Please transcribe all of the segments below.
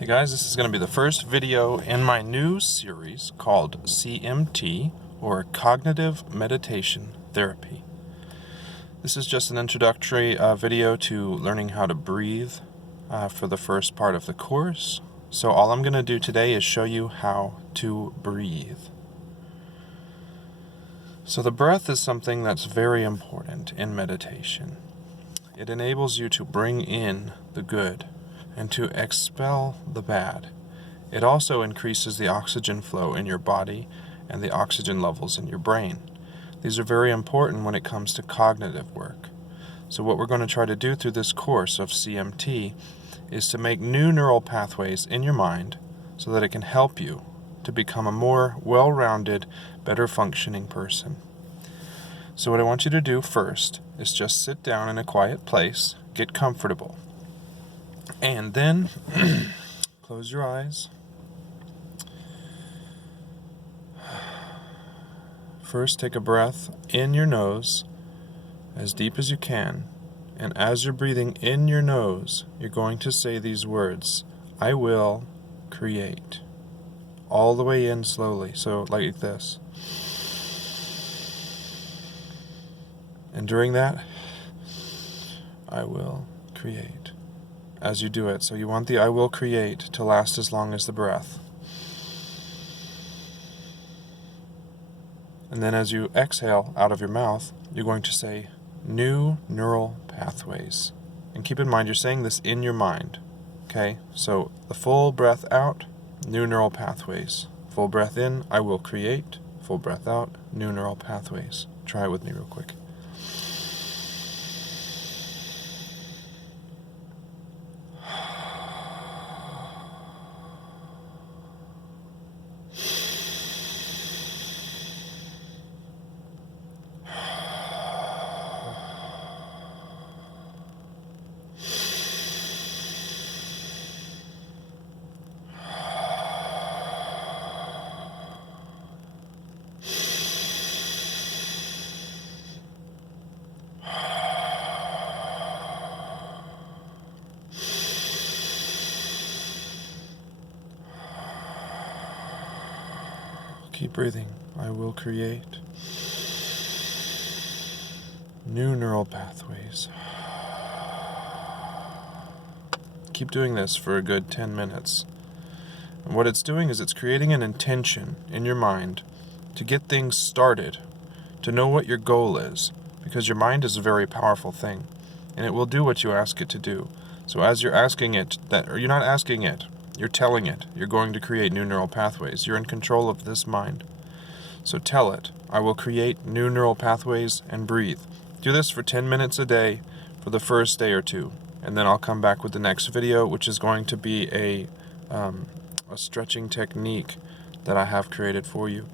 Hey guys, this is going to be the first video in my new series called CMT, or Cognitive Meditation Therapy. This is just an introductory video to learning how to breathe for the first part of the course. So all I'm going to do today is show you how to breathe. So the breath is something that's very important in meditation. It enables you to bring in the good and to expel the bad. It also increases the oxygen flow in your body and the oxygen levels in your brain. These are very important when it comes to cognitive work. So what we're going to try to do through this course of CMT is to make new neural pathways in your mind so that it can help you to become a more well-rounded, better functioning person. So what I want you to do first is just sit down in a quiet place, get comfortable. And then, close your eyes. First, take a breath in your nose, as deep as you can. And as you're breathing in your nose, you're going to say these words, I will create. All the way in slowly, so like this. And during that, I will create. As you do it. So you want the I will create to last as long as the breath. And then as you exhale out of your mouth, you're going to say new neural pathways. And keep in mind, you're saying this in your mind. Okay? So the full breath out, new neural pathways. Full breath in, I will create. Full breath out, new neural pathways. Try it with me real quick. Keep breathing. I will create new neural pathways. Keep doing this for a good 10 minutes. And what it's doing is it's creating an intention in your mind to get things started, to know what your goal is, because your mind is a very powerful thing, and it will do what you ask it to do. So as you're asking it, or you're not asking it, you're telling it, you're going to create new neural pathways. You're in control of this mind. So tell it, I will create new neural pathways, and breathe. Do this for 10 minutes a day for the first day or two. And then I'll come back with the next video, which is going to be a stretching technique that I have created for you.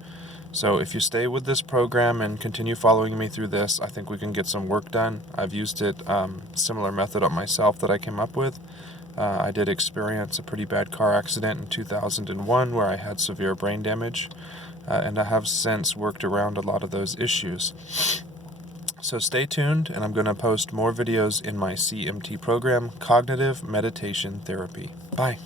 So if you stay with this program and continue following me through this, I think we can get some work done. I've used it, similar method on myself that I came up with. I did experience a pretty bad car accident in 2001 where I had severe brain damage, and I have since worked around a lot of those issues. So stay tuned, and I'm going to post more videos in my CMT program, Cognitive Meditation Therapy. Bye.